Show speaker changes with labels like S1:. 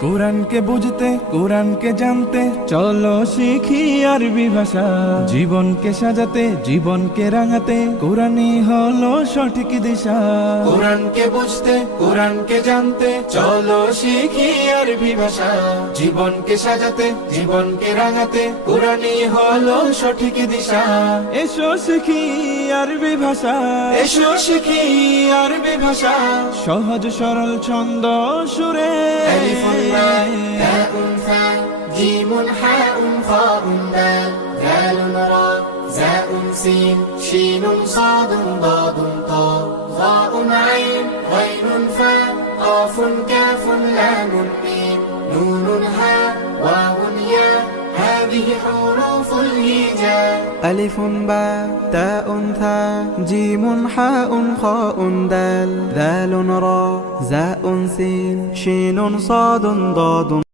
S1: কোরআনকে বুঝতে কোরআনকে জানতে চলো শিখি আরবি ভাষা। জীবনকে সাজাতে জীবনকে রাঙাতে কোরআনই হলো সঠিক দিশা। কোরআনকে বুঝতে কোরআনকে জানতে চলো শিখি আরবি ভাষা। জীবনকে সাজাতে জীবনকে রাঙাতে কোরআনই হলো সঠিক দিশা। এসো শিখি আরবি ভাষা, এসো শিখি আরবি ভাষা। সহজ সরল ছন্দ সুরে
S2: تاء ثاء جيم حاء خاء دال ذال راء زاء سين شين صاد ضاد طاء ظاء عين غين فاء قاف كاف لام ميم نون هاء واو ياء هذه حروف الهجاء.
S3: ألف باء تاء ثاء جيم حاء خاء دال ذال راء زاء سين شين صاد ضاد